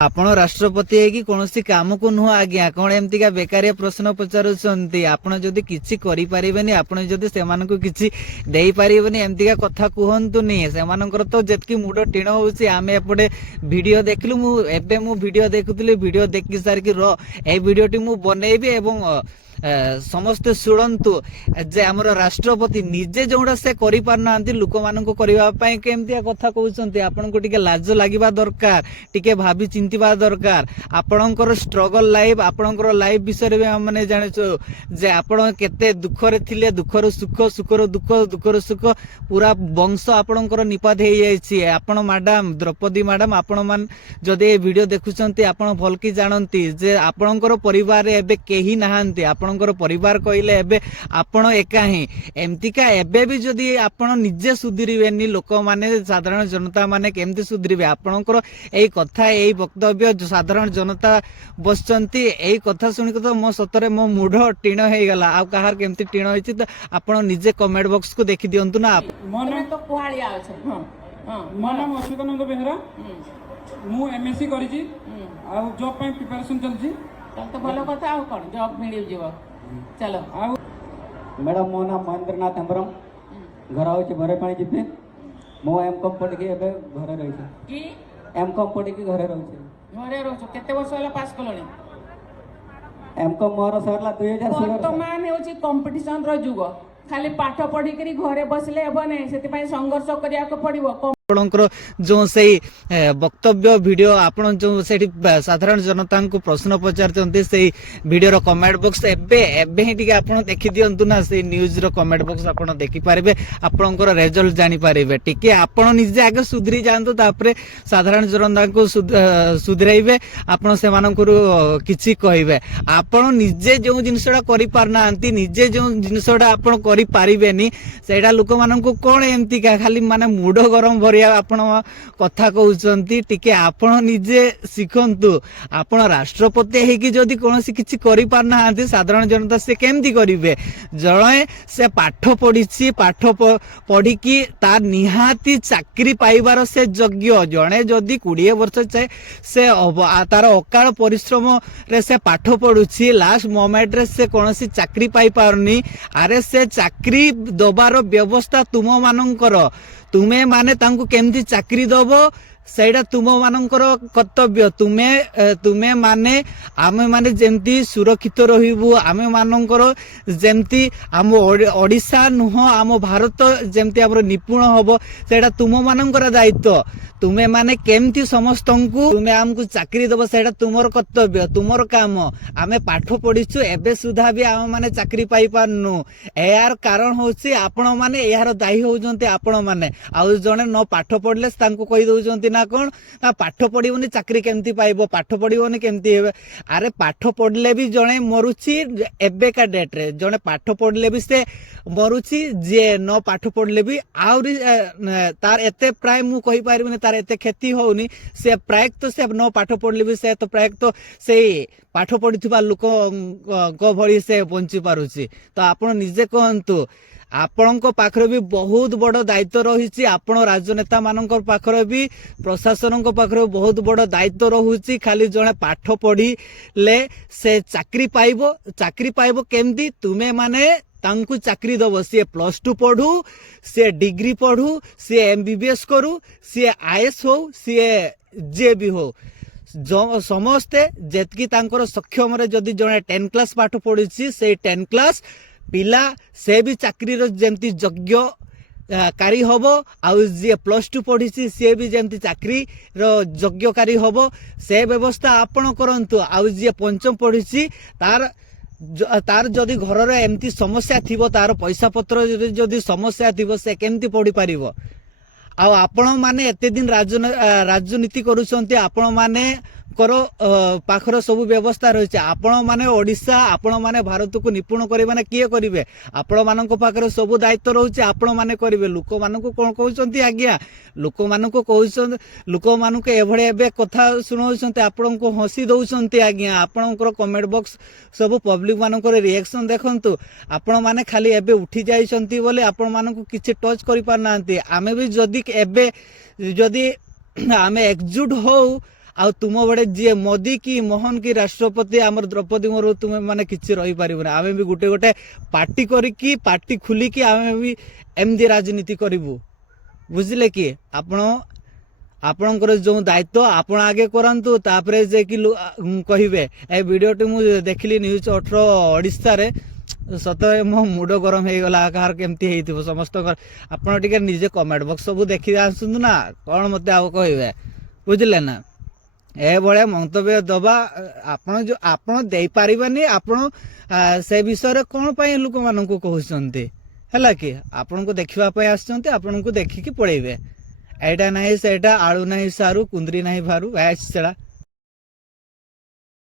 आपण राष्ट्रपति है कि कौन काम को नुह आज्ञा कौन एमती का बेकारिया प्रश्न पचारुंट आपण जदि किसी करें आपण जदि से किसी दे पारे एमती का कथा कहतुनि से तो जितकी मुड टीण होमें एपटे वीडियो देखलु मु वीडियो देखुली वीडियो देखी सारिकी वीडियो टी मु बनईबी एवं समस्ते शुणु जे आमर राष्ट्रपति निजे जोड़ा से करि पारना लोक मान केमती कथा कहते आपन को टिके लाज लगे दरकार टिके भाभी चिंतिबा दरकार आपणकर स्ट्रगल लाइफ आपणकर लाइफ विषय में मैंने जानिछु जे आपण केते दुखरे थिले दुखर सुख सुखर दुख दुखर सुख पूरा वंश आपणकर निपात हो जाइछि आपण मैडम द्रौपदी मैडम आपण मान जदि वीडियो देखुचंती आपण भल की जानती जे आपणकर परिवार एबे केही नाहांती आपणकर परिवार कहले एबे आपण एका ही एमतिका एबे भी जदि आपण निजे सुधरिबेनी लोक माने साधारण जनता माने केमती सुधरिबे आपणकर एई कथा एई वक्तव्य जो साधारण जनता बसचंती एई कथा सुनिक तो मो सतरे मो मुढ टीण हे गला आ कहार केमती टीण होइछि त आपण निजे कमेंट बॉक्स को देखि दियंतु ना मन तो कुहालिया अछि हां हां मन अच्युतानंद बेहरा मु एमएससी करिछि आ जॉब पे प्रिपरेशन चलछि तो भलो कथा आ कोन जॉब मिल जीव चलो आ मैडम मो नाम महेंद्रनाथ हेम्ब्रम घर होछि भरे पानी जिपे मो एमकॉम पढ़ के एबे घरे रहि छी की एमकॉम पढ़ के घरे रहि छी घरे रहछ केते वर्ष होला पास कलोनी एमकॉम मोर सरला 2016 वर्तमान होछि कंपटीशन रो जुग खाली पाठ पढ़ी करी घरे बसले हेबो नै सेति पई संघर्ष करिया को पड़िबो आपणकर जो से वक्तव्य वीडियो आपण जो से साधारण जनता को प्रश्न पचारते से वीडियो कमेंट बॉक्स एबे ही टिके आपण देखि दियंतु ना से न्यूज रो कमेंट बॉक्स आपण देखि पारिबे आपणकर रिजल्ट जानि पारिबे टिके आपण निजे आगे सुधरी जांतु तापरे साधारण जनता को सुधराइबे आपण से मानकर किछि कहिबे आपण निजे जो जिनिसडा करि पारनांती निजे जो जिनिसडा आपण करि पारिबेनी सेडा लोक मानन को कोन एमती का खाली माने मूड गरम आपण कथा कहउचंती टिके आपण निजे सिखंतु आपण राष्ट्रपति है कि जदि कोनोसी किछि करि पारना हांती साधारण जनता से केमती करिवे जळे से पाठ पढिछि पाठ पढी कि तार निहाती चाकरी पाइबार से योग्य जणे जदि 20 वर्ष चाहे से तार अकाल परिश्रम रे से पाठ पढुछि लास्ट मोमेंट रे से कोनोसी चाकरी पाइ पारनी अरे से चाकरी दबार व्यवस्था तुम मानकर तुमे माने तांको केमती चाकरी दबो सेटा तुम मानकर कर्तव्य तुमे माने आमे माने जेमती सुरक्षित रहिबु आमे मानकर जेमती आम ओडिशा नुह आम भारत जेमती हमर निपुण हबो सेटा तुम मानकर दायित्व तुमे माने केमती समस्त को तुमे हमको चाकरी दबो सेटा तुमर कर्तव्य तुमर काम आमे पाठ पढिछु एबे सुधा भी आम माने चाकरी पाई पारनु यार कारण होछि आपण माने यार दायी होजंती आपण माने आ जने न पाठ पढले तांको कहि दउजंती ना कौन पाठ पढ़ी चाकरी केमती पाइबो पाठ पढ़ी केमती हेबे अरे पाठ पढ़ले भी जड़े मरुची एबेका डेट रे जड़े पाठ पढ़ले भी से मरुची जे न पाठ पढ़ले भी आउरी तार एते प्राय मु कहि पारिबनी तार एते खेती होउनी से प्राय तो से न पाठ पढ़ले भी से तो प्राय तो से पाठ पढ़िथिबा लोक को भली से बंची पारुची तो आपण निजे कहंतु आपणक पाखरे भी बहुत बड़ दायित्व रही आपण राजनेता मानक पाखरे भी प्रशासन पाखरे बहुत बड़ दायित्व रहुची खाली जने पाठ पढ़ी ले से चाकरी पाइबो केमती तुमे माने तांकु चाकरी दबो सी +2 पढ़ू सी डिग्री पढ़ू सी MBBS करू सी IS हो सी जे भी हो जो समस्ते जेतकी तांकर सक्षम रे जदी जने 10 क्लास पाठ पढ़ी से 10 क्लास पिला से भी चाकरी जेमती योग्य कारी हबो आउ जे +2 पढ़ी सी भी जेमती चाकरी योग्यकारी हबो से व्यवस्था आपण करंतु आउ जे पंचम पढ़ी तार जदि घर रे एमती समस्या थिबो तार पैसा पत्र जदि समस्या थिबो से केमती पढ़ी पारिबो आ आपण माने एते दिन राजनीति करूछंती आपण माने करो पाखर सब व्यवस्था रही आपण माने ओडिशा आपण माने भारत को निपुण करे माने किए करिवे आपण मानक पाखर सब दायित्व रहउचे आपण माने करिवे लोक मानक कोन कहउचंती आज्ञा लोक मानक कहउचंत लोक मानक एभळे एबे कथा सुनउचंती आपण को हसी दउचंती आज्ञा आपणकर कमेंट बॉक्स सब पब्लिक मानकर रिएक्शन देखंतु आपण माने खाली एबे उठी जाइचंती बोले आपण मानक किछि टच करि पार नांती आमे भी जदी एबे जदी आमे एकजुट हो ଆଉ ତୁମ ବଡେ ଯିଏ ମୋଦି କି ମୋହନ କି ରାଷ୍ଟ୍ରପତି ଆମର ଦ୍ରୌପଦୀ ମୁର୍ମୁ ତୁମେ ମାନେ କିଛି ରହିପାରିବୁନି। ଆମେ ବି ଗୋଟେ ଗୋଟେ ପାର୍ଟି କରିକି ପାର୍ଟି ଖୋଲିକି ଆମେ ବି ଏମିତି ରାଜନୀତି କରିବୁ। ବୁଝିଲେ କି? ଆପଣଙ୍କର ଯୋଉ ଦାୟିତ୍ୱ ଆପଣ ଆଗେ କରନ୍ତୁ, ତାପରେ ଯାଇକି କହିବେ। ଏ ଭିଡିଓଟି ମୁଁ ଦେଖିଲି ନ୍ୟୁଜ 18 ଓଡ଼ିଶାରେ, ସତରେ ମୋ ମୁଣ୍ଡ ଗରମ ହେଇଗଲା। କାହାର କେମିତି ହେଇଥିବ ସମସ୍ତଙ୍କର। ଆପଣ ଟିକେ ନିଜେ କମେଣ୍ଟ ବକ୍ସ ସବୁ ଦେଖି ଆସନ୍ତୁ ନା, କଣ ମତେ ଆଉ କହିବେ। ବୁଝିଲେ ନା? ଏଭଳିଆ ମନ୍ତବ୍ୟ ଦବା ଆପଣ ଦେଇପାରିବାନି। ଆପଣ ସେ ବିଷୟରେ କଣ ପାଇଁ ଲୋକମାନଙ୍କୁ କହୁଛନ୍ତି? ହେଲା କି? ଆପଣଙ୍କୁ ଦେଖିବା ପାଇଁ ଆସିଛନ୍ତି, ଆପଣଙ୍କୁ ଦେଖିକି ପଳେଇବେ। ଏଇଟା ନାହିଁ ସେଇଟା, ଆଳୁ ନାହିଁ ସାରୁ, କୁନ୍ଦରି ନାହିଁ ଭାରୁ, ସେଟା